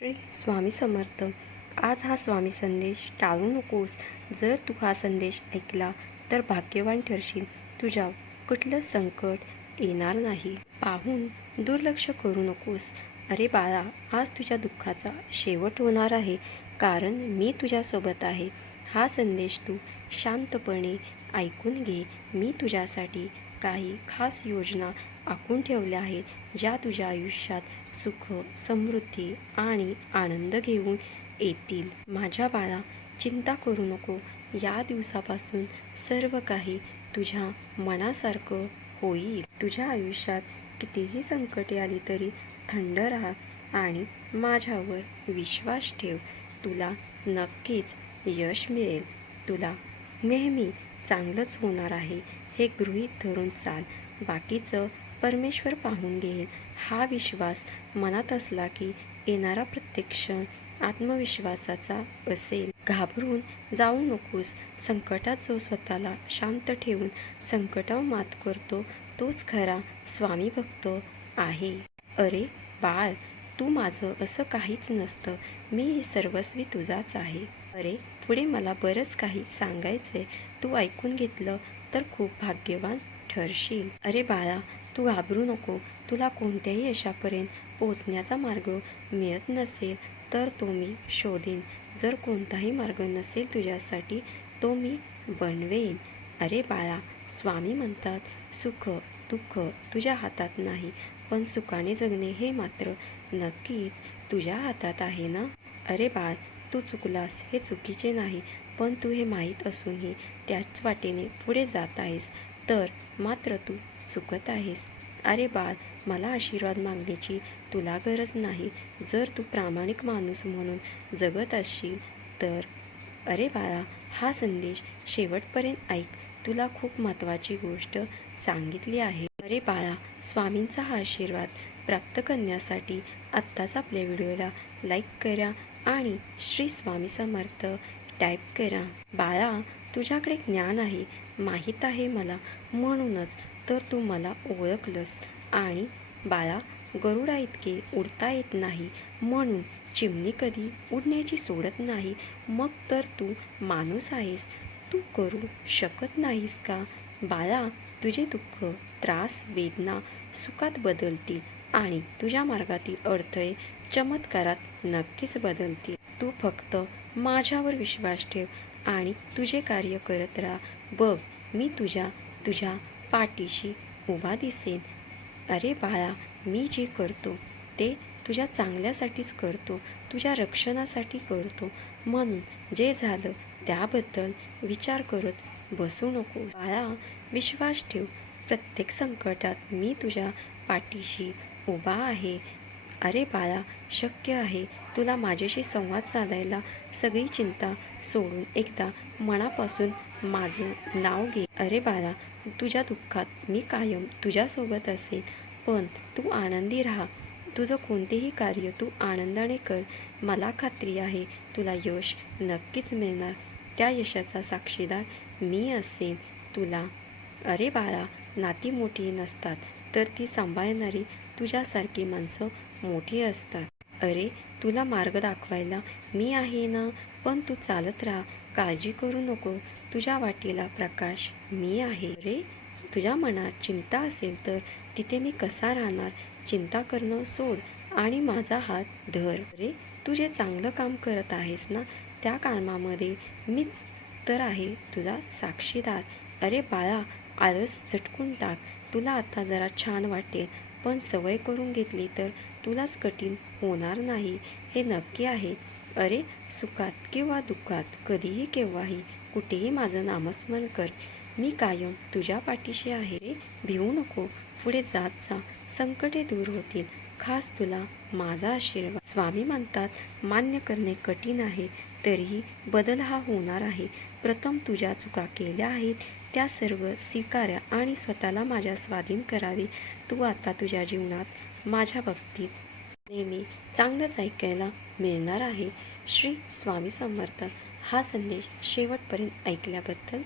श्री स्वामी समर्थ. आज हा स्वामी संदेश टाळू नकोस. जर तू हा संदेश ऐकला तर भाग्यवान ठरशील. तुझ्या कुठलं संकट येणार नाही. पाहून दुर्लक्ष करू नकोस. अरे बाळा आज तुझ्या दुःखाचा शेवट होणार आहे. कारण मी तुझ्यासोबत आहे. हा संदेश तू शांतपणे ऐकून घे. मी तुझ्यासाठी काही खास योजना आखून ठेवल्या आहेत ज्या तुझ्या आयुष्यात सुख समृद्धी आणि आनंद घेऊन येतील. माझ्या बाळा चिंता करू नको. या दिवसापासून सर्व काही तुझ्या मनासारखं होईल. तुझ्या आयुष्यात कितीही संकटे आली तरी थंड राहा आणि माझ्यावर विश्वास ठेव. तुला नक्कीच यश मिळेल. तुला नेहमी चांगलंच होणार आहे. हे गृहीत धरून चाल. बाकीचं परमेश्वर पाहून घेईल. हा विश्वास मनात असला की येणारा प्रत्येक क्षण आत्मविश्वासाचा असेल. घाबरून जाऊ नकोस. संकटात जो स्वतःला शांत ठेवून संकटावर मात करतो तोच खरा स्वामी भक्त आहे. अरे बाळ तू माझं असं काहीच नसतं. मी सर्वस्वी तुझाच आहे. अरे पुढे मला बरंच काही सांगायचंय. तू ऐकून घेतलं तर खूप भाग्यवान ठरशील. अरे बाळा तू घाबरू नको. तुला कोणत्याही यशापर्यंत पोचण्याचा मार्ग मिळत नसेल तर तो मी शोधीन. जर कोणताही मार्ग नसेल तुझ्यासाठी तो मी बनवेन. अरे बाळा स्वामी म्हणतात सुख दुःख तुझ्या हातात नाही पण सुखाने जगणे हे मात्र नक्कीच तुझ्या हातात आहे ना? अरे बाळ तू चुकलास हे चुकीचे नाही पण तू हे माहीत असूनही त्याच वाटेने पुढे जात आहेस. तर मात्र तू चुकत आहेस. अरे बाळ मला आशीर्वाद मागण्याची तुला गरज नाही. जर तू प्रामाणिक माणूस म्हणून जगत असशील तर. अरे बाळा हा संदेश शेवटपर्यंत ऐक. तुला खूप महत्त्वाची गोष्ट सांगितली आहे. अरे बाळा स्वामींचा हा आशीर्वाद प्राप्त करण्यासाठी आत्ताच आपल्या व्हिडिओला लाईक करा आणि श्री स्वामी समर्थ टाईप करा. बाळा तुझ्याकडे ज्ञान आहे माहीत आहे मला. म्हणूनच तर तू मला ओळखलंस आणि बाळा गरुडा इतके उडता येत नाही म्हणून चिमणी कधी उडण्याची सोडत नाही. मग तर तू माणूस आहेस. तू करू शकत नाहीस का? बाळा तुझे दुःख त्रास वेदना सुखात बदलतील आणि तुझ्या मार्गातील अडथळे चमत्कारात नक्कीच बदलतील. तू फक्त माझ्यावर विश्वास ठेव आणि तुझे कार्य करत राहा. बघ मी तुझ्या तुझ्या पाठीशी उभा दिसेन. अरे बाळा मी जे करतो ते तुझ्या चांगल्यासाठीच करतो तुझ्या रक्षणासाठी करतो. म्हणून जे झालं त्याबद्दल विचार करत बसू नको. बाळा विश्वास ठेव. प्रत्येक संकटात मी तुझ्या पाठीशी उभा आहे. अरे बाळा शक्य आहे तुला माझ्याशी संवाद साधायला सगळी चिंता सोडून एकदा मनापासून माझं नाव घे. अरे बाळा तुझ्या दुःखात मी कायम तुझ्यासोबत असेन पण तू आनंदी राहा. तुझं कोणतेही कार्य तू आनंदाने कर. मला खात्री आहे तुला यश नक्कीच मिळणार. त्या यशाचा साक्षीदार मी असेन. तुला अरे बाळा नाती मोठी नसतात तर ती सांभाळणारी तुझ्यासारखी माणसं मोठी असतात. अरे तुला मार्ग दाखवायला मी आहे ना? पण तू चालत राहा. काळजी करू नको. तुझ्या वाटेला प्रकाश मी आहे. रे तुझ्या मनात चिंता असेल तर तिथे मी कसा राहणार? चिंता करणं सोड. आणि माझा हात धर. रे तू जे चांगलं काम करत आहेस ना त्या कामामध्ये मीच तर आहे तुझा साक्षीदार. अरे बाळा आळस झटकून टाक. तुला आता जरा छान वाटेल. पण सवय करून घेतली तर तुलाच कठीण होणार नाही हे नक्की आहे. अरे सुखात किंवा दुःखात कधीही केव्हाही कुठेही माझं नामस्मरण कर. मी कायम तुझ्या पाठीशी आहे. रे भिवू नको. पुढे जात जा संकटे दूर होतील. खास तुला माझा आशीर्वाद. स्वामी म्हणतात मान्य करणे कठीण आहे तरीही बदल हा होणार आहे. प्रथम तुझ्या चुका केल्या आहेत. त्या सर्व स्वीकार्या आणि स्वतःला माझ्या स्वाधीन करावे. तू आता तुझ्या जीवनात माझ्या बाबतीत नेहमी चांगलंच ऐकायला मिळणार आहे. श्री स्वामी समर्थ हा संदेश शेवटपर्यंत ऐकल्याबद्दल